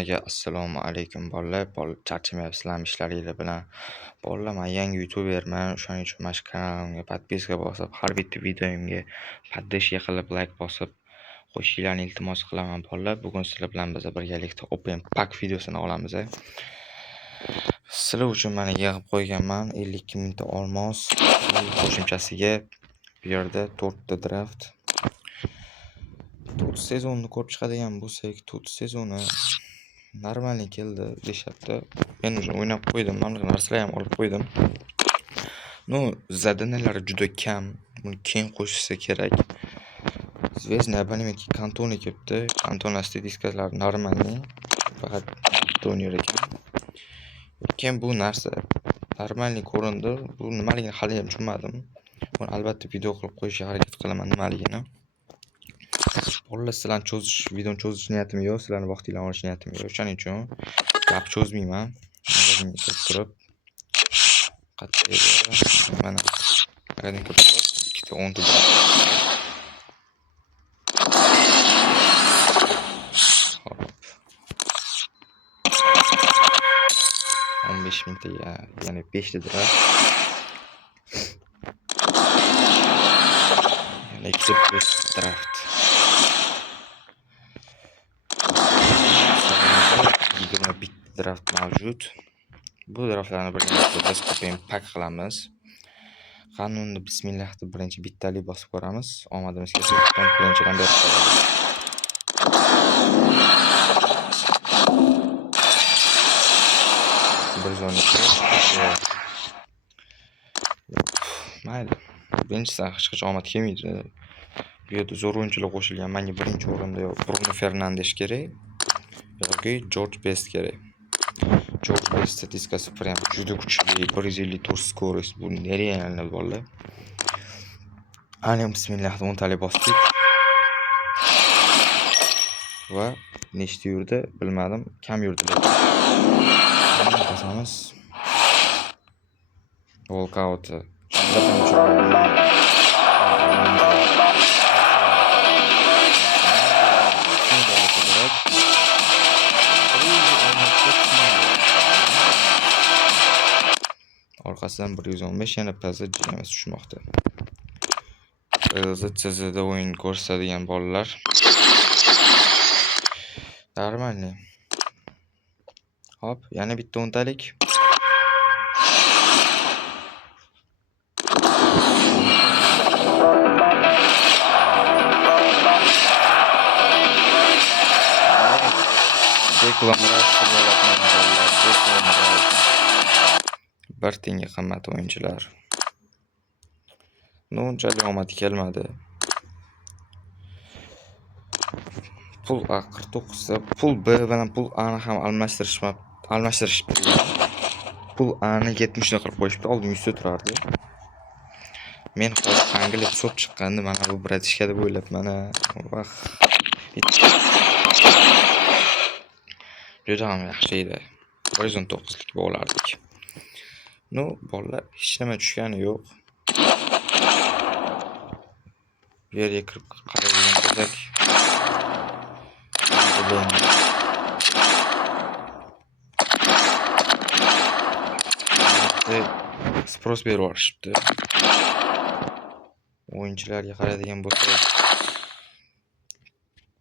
Hammaga assalomu alaykum bolalar. Charchamayapsizlarmi ishlaringiz bilan? Bolalar, men yangi youtuberman. Shuning uchun mana shu kanalimga podpiska bosib, har bitta videomga podpishka qilib, like bosib qo'shinglarni iltimos qilaman bolalar. Bugun sizlar bilan biz birgalikda Open Pack videosini olamiz. Sizlar uchun mana yig'ib qo'yganman 52 mingta olmos. Qo'shimchasiga bu yerda 4 ta draft. 4 sezonni ko'rib chiqadigan bo'lsak, 4 sezoni normalniy keldi deyapti. Men уже o'ynab qo'ydim, mana bu narsalarni ham olib qo'ydim. Zadanalari juda kam. Buni keyin qo'shishsa kerak. Zvezdniy abonementga kantoni kelibdi. Kanton statiskalari normalniy. Faqat bitta o'ynar ekan. Lekin bu narsa normalniy ko'rindi. Bu nimaligini hali ham tushunmadim. Buni albatta video qilib qo'yishga harakat qilaman nimaligini. Bolalar, sizlarni videoni cho'zish niyatim yo'q, sizlarni vaqtinglarni olish niyatim yo'q. Shuning uchun gap cho'zmayman. Magazin turib mana magazin turib ikkita 10 ta 15 mingta, ya'ni 5 ta draft. Yana 2 draft. 20 bitta draft mavjud. Bu draftlarni birgalikda biz Open Pack qilamiz. Qanunda bismillah deb birinchi bittalik bosib ko'ramiz. Omadimiz kelsa, birinchidan berib qo'yamiz. Mayli. Birinchisidan hech qachon omad kelmaydi. Bu yerda zo'r o'yinchilar qo'shilgan. Menga birinchi o'rinda Bruno Fernandes kerak yoki George Best kerak. George Best statistikasi prям juda kuchli, 154 skorost. Bu nereal bolalar. Ana bismillah 10 talik bosdik. Va nechta yurdi bilmadim, kam yurdilar. Bosamiz. Walkout. Orqasidan 115 yana PZJ'miz tushmoqda. PZC'da o'yin ko'rsatadigan bolalar. Normalniy. Hop, yana bitta 10 talik. Bir tenga qimmat o'yinchilar. Unchalik omad kelmadi. Pul A 49 da, pul B bilan pul A ni ham almashtirishibdi. Pul A ni 70 ga qilib qo'yishibdi, oldin 100 ta turardi. Men hozir Angliya hisob chiqqanda mana bu bratishka deb o'ylabman. Juda ham yaxshi edi. 109lik bo'lardik. Bolalar hech nima tushgani yo'q. Bu yerga kirib qaraydigan bo'lsak, spros berib yuborishibdi. O'yinchilarga qaraydigan bo'lsak,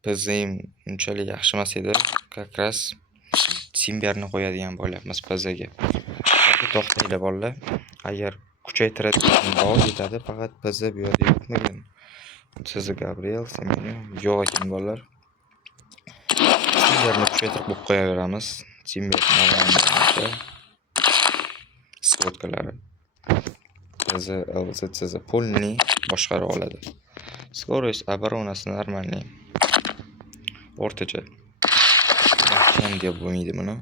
PZM unchalik yaxshi emas edi. Kakras Timberni qo'yadigan bo'lyapmiz PZga. To'xtanglar bolalar. Agar kuchaytiradigan bol yetadi, faqat PZ bu yerda yo'qmagan. PZ Gabriel Semenyo yo'q ekan bolalar. Timberni kuchaytirib qo'yaveramiz. Timber navbatda skotkalari. PZ LZCZ polni boshqarib oladi. Skorost оборонасы normalniy. O'rtacha. Yaxshi deb bo'lmaydi buni.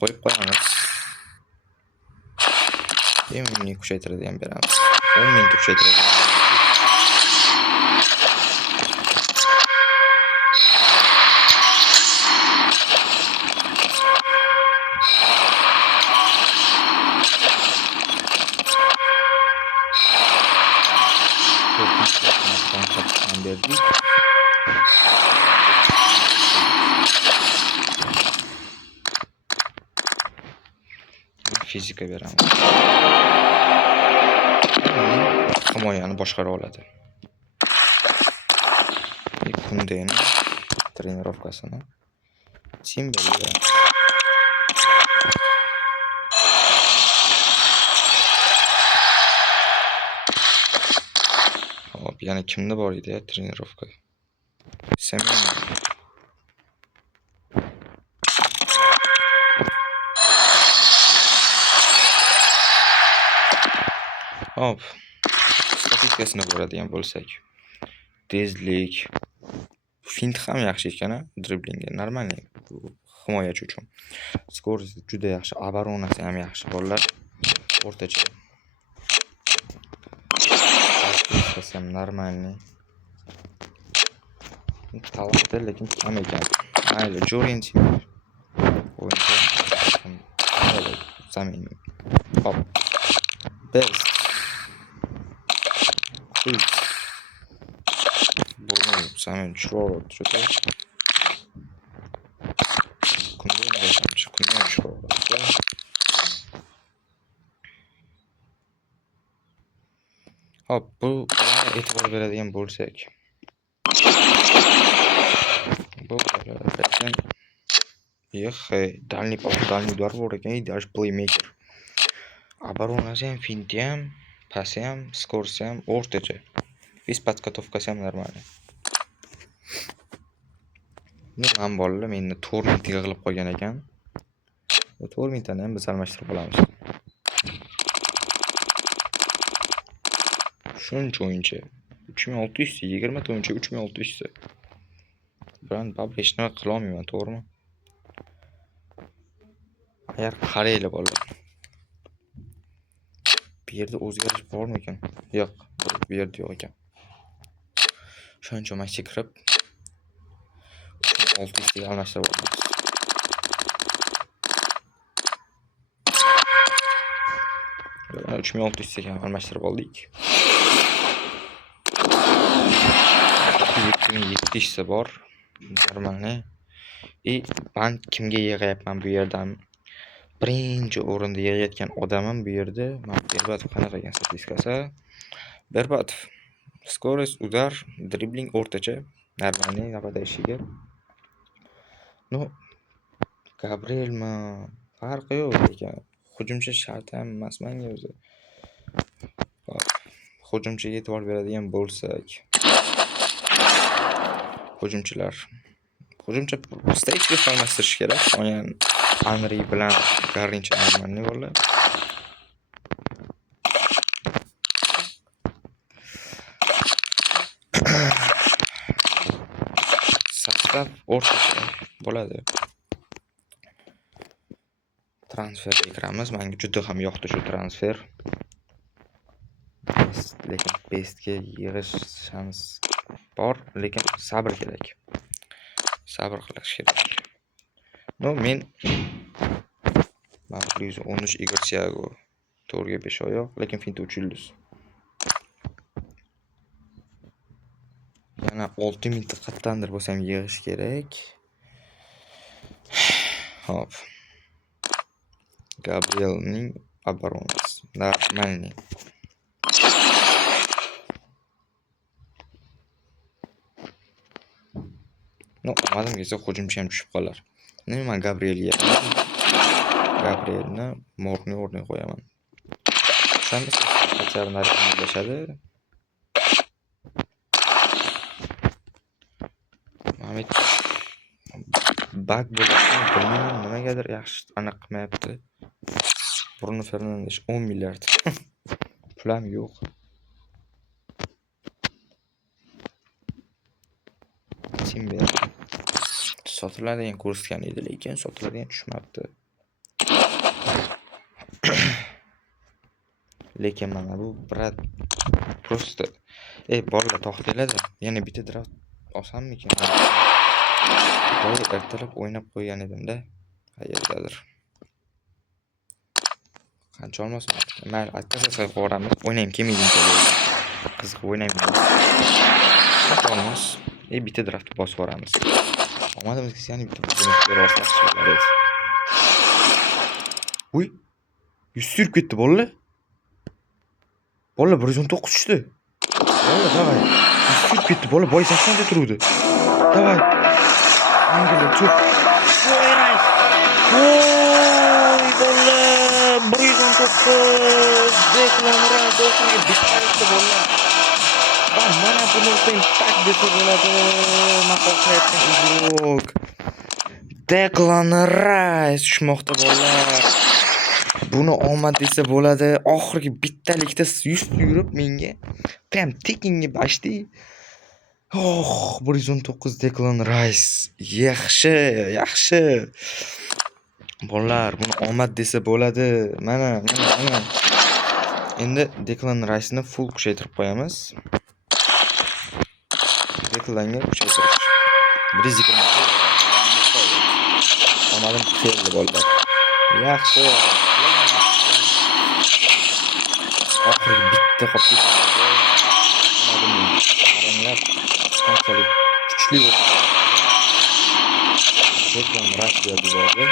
Qo'yib qo'yamiz. 10 mingni kuchaytiradigan beramiz. 10 ming kuchaytiradigan. berdik. fizika beramiz. Himoyani boshqara oladi. Kundeni trenirovkasini Timberga beramiz. Hop, yana kimda bor edi trenirovka? Semen. Hop. Statistikasini ko'radigan bo'lsak, tezlik, fint ham yaxshi ekan, driblingga normalniy himoyachi uchun. Skorost juda yaxshi, оборонасы ham yaxshi bolalar. O'rtacha. Statistikasi ham normalniy. Talantli, lekin kam ekan. Mayli, Jorinchi. O'yinda zamin. Hop. Best. Bunu zamin chiroq turadi. Kundan chiroq. Hop, bu e'tibor beradigan bo'lsak. Bu lekin дальний удар bor ekan, даже playmaker. Оборонасы ham, finti ham, pasi ham, skorsi ham o'rtacha. Без подготовкасы ham normalniy. Men bolalar meni Tormentga qilib qo'ygan ekan. Bu Tormentni ham biz almashtirib olamiz. Shuncha o'yinchi 3600, 20 ta o'yinchi 3600. Bilan hech nima qila olmayman, to'g'rimi? Agar qaraylar bolalar. Bu yerda o'zgarish bormi ekan? Yo'q, bu yerda yo'q ekan. Shuncha matchga kirib 600 ga almashtirib olamiz. Mana 3600 ga almashtirib oldik. 7700 bor. Normalniy. Ben kimga yig'ayapman bu yerdan? Birinchi o'rinda yig'ayotgan odamim bu yerda. Men Berbatov qanaqa ekan statistikasi? Berbatov. Skorost, udar, dribling o'rtacha. Normalniy napadayishiga. Ну, Gabrielmi? Farqi yo'q ekan. Hujumchi shart ham emas menga o'zi. Hujumchiga e'tibor beradigan bo'lsak. Hujumchi stage almashtirish kerak. O'yin Henry bilan Garrincha normalniy bo'ladi. Sastav o'rtacha bo'ladi. Transferga kiramiz. Menga juda ham yoqdi shu transfer. Lekin bestga yig'ish shans bor, lekin sabr kerak. Sabr qilish kerak. No, men +13 Igor Thiago, 4 ga 5 oyoq, lekin finta 3 yulduz. Yana 6 mingta qattandir bo'lsam yig'ish kerak. Hop. Gabrielning оборонасы normalniy. No, omadim kelsa hujumchi ham tushib qolar. Men Gabrielni Morni o'rniga qo'yaman. Shunda qachon narxlashadi? Mahmud bak bo'ladi. Bilmayman, nimagadir yaxshi aniq qilmayapti. Bruno Fernandes 10 milliard. Pulam yo'q. Timber sotiladigan ko'rsatgan edi, lekin sotiladigan tushmabdi. Lekin mana bu brat просто bolalar to'xtaladi. Yana bitta draft olsammikin? Boy ertalab o'ynab qo'ygan edim-da. Qayerdadir. Qancha olmasin? Mayli, attaqasiga boramiz. O'ynayim kelmaydi. Qiziq o'ynayman. Olmas. Bitta draft bosib boramiz. Omadimizga yana bitta bosib beramiz. Uy. 100 ketdi bolalar. Bolalar 119 tushdi. Bolalar davay. 100 ketdi bolalar. Boy 80 da turuvdi. Davay. Angela to'p. Voy Rays. Voy bolalar 119. Declan Rice oxirgi bitta bolalar. Mana buni o'tayim tak desa bo'ladi. Men qo'rqayotgan yo'q. Declan Rice tushmoqda bolalar. Buni omad desa bo'ladi. Oxirgi bittalikda 100 yurib menga prям tekinga bashdi. 119 Declan Rice. Yaxshi. Bolalar, buni omad desa bo'ladi. Mana. Endi Declan Rice'ni full kuchaytirib qo'yamiz. Declan'ga kuchaytirish. 120. Omadim keldi bolalar. Yaxshi. Oxirgi bitta qolib ketdi. Qaranglar, qanchalik kuchli bo'ldi. Declan Rice berdi.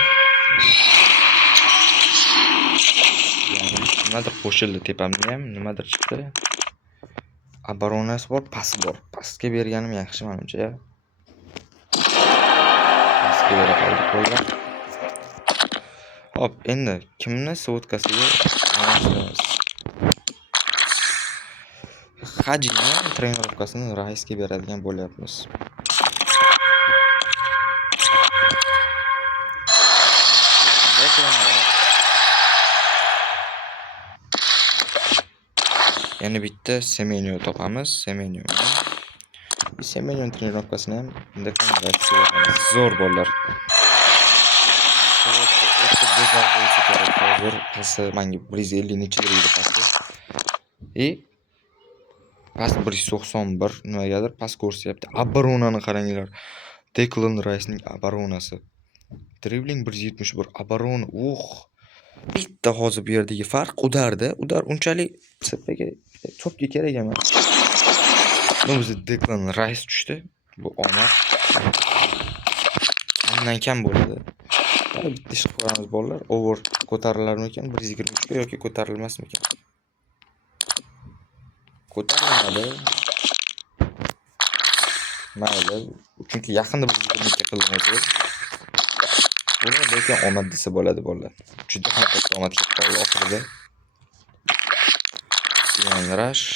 Nimadir qo'shildi tepamga ham, nimadir chiqdi. Оборонасы bor, pasi bor. Pasga berganim yaxshi menimcha. Pasga bera qoldik bolalar. Hop, endi kimni sovutkasiga almashtiramiz? Hajini trenirovkasini Raisga beradigan bo'lyapmiz. Yana bitta Semenyo topamiz. Semenyo trenirovkasini ham Declan Rice'ga beramiz. Zo'r bolalar. Go'zal bo'lsa kerak hozir. Pasi menga 150 necha yurdi pasi. Pas 191 nimagadir pas ko'rsatyapti. Оборонani qaranglar. Declan Rice'ning оборонasi. Dribbling 171, оборона. Bitta hozir bu yerdagi farq udarda. Udar unchalik sepaga to'pga kerak emas. O'zi Declan Rice tushdi. Bu omad. Undan kam bo'ladi. Bitta ish qilamiz bolalar. Over ko'tarilarmikan 123 ga yoki ko'tarilmasmikan? Ko'tarilmadi. Mayli, chunki yaqinda 122 qildim o'zi. Buni lekin omad desa bo'ladi bolalar. Juda ham katta omad kelib qoldi oxirida. Rush,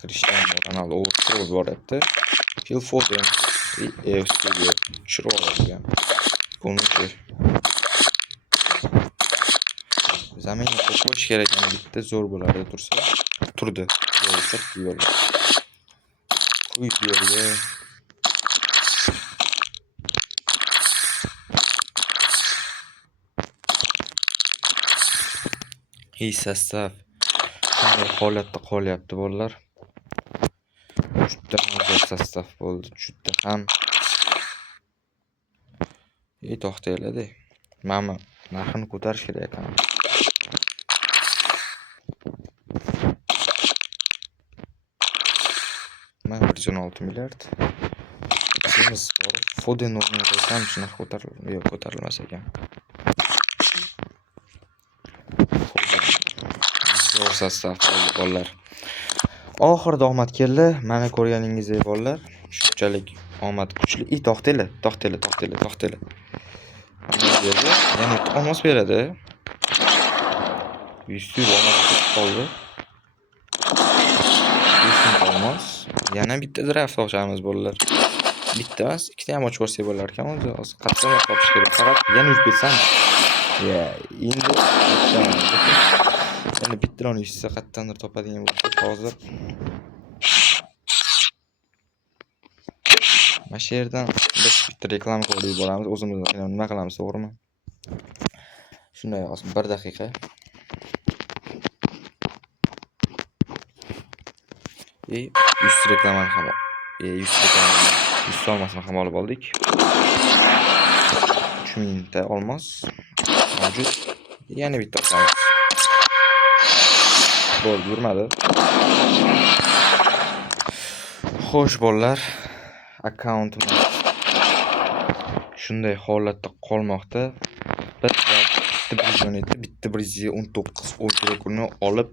Cristiano Ronaldo o'tirib boryapti. Phil Foden ustiga tushirib olgan. Buniki zaminga qo'yish kerak ekan, bitta zo'r bo'lardi tursa. Turdi. Yo'q. Qo'yib berdi. Sastav qanday holatda qolyapti bolalar. Juda ham sastav bo'ldi. Juda ham. To'xtaylar-da. Mana narxini ko'tarish kerak ekan. Mana 116 milliard. Siz Foden o'rniga qo'ysam shunday ko'tarilmas ekan. Zo'r sastav bo'ldi bolalar. Oxirida omad keldi. Mana ko'rganingizdek bolalar, shunchalik omad kuchli. To'xtaylar. Yana olmos beradi. 100 omad qoldi. 100 olmos. Yana bitta draft ochamiz bolalar. Bitta emas, ikkita ham ochib ko'rsak bo'lar ekan. Hozir qattiq topish kerak. Faqat yana 100 betsam. Endi bittalarni yuzsa qattandir topadigan bo'lsak hozir. Mana shu yerdan biz bitta reklama qilib yuboramiz. O'zimiz nima qilamiz, to'g'rimi? Shunday hozir 1 daqiqa. Yuz reklamani ham 100 olmasini ham olib oldik. 3000 ta olmos mavjud. Yana bitta olamiz. Bo'ldi, yurmadi. Xo'sh bolalar, akkauntimiz shunday holatda qolmoqda. Biz bitta 117, bitta 119 o'ltirukni olib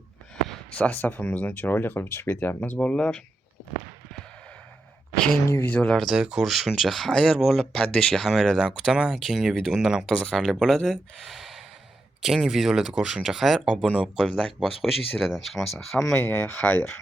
saf-safimizni chiroyli qilib chiqib ketyapmiz bolalar. Keyingi videolarda ko'rishguncha xayr bolalar, poddeshka hammalardan kutaman. Keyingi video undan ham qiziqarli bo'ladi. Keyingi videolarda ko'rishguncha xayr, obuna bo'lib qo'yib, like bosib qo'yish sizlardan chiqmasa. Hammaga xayr.